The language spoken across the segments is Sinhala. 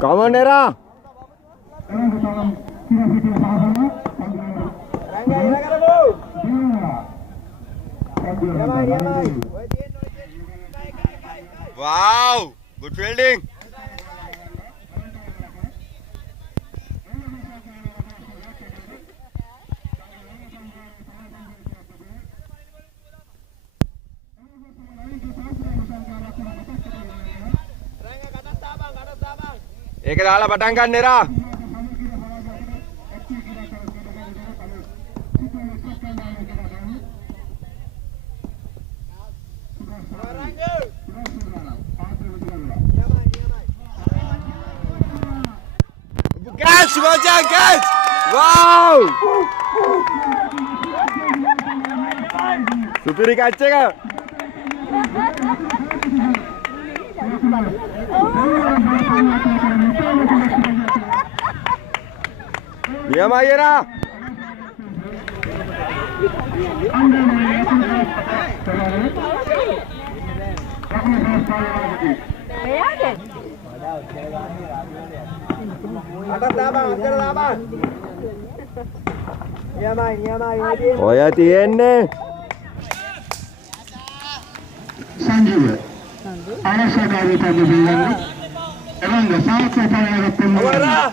Come on, Nera. Wow, good fielding. ඒක දාලා පටන් ගන්න එරා. Catch, Wajah, catch! Wow! Supiri catch එක. නියමයි එරා. ඔය තියෙන්නේ සංජීව ආරක්ෂාකාරී පදවියෙන් එවංග සාක්ෂාත්කාරයක් කරනවා.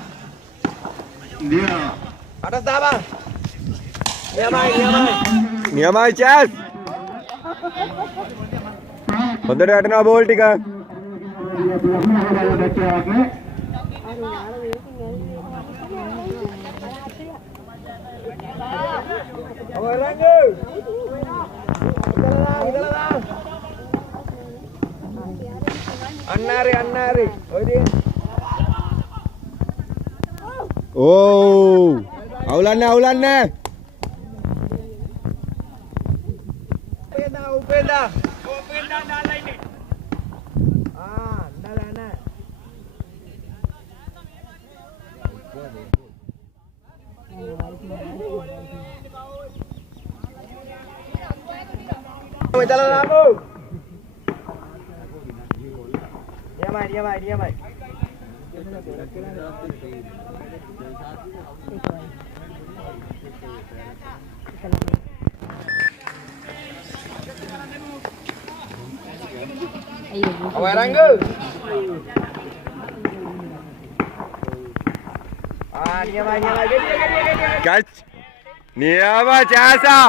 atas dah නියමයි චෑස්. හොඳට වැටෙනවා බෝල් ටික. අන්නාරි ඔය දින ඕ අවුලන්නේ upenda දාලා ඉන්නේ දාලා Metala lamu. Diamai. Awak Rangga. Diamai. Catch. Niama Jasa.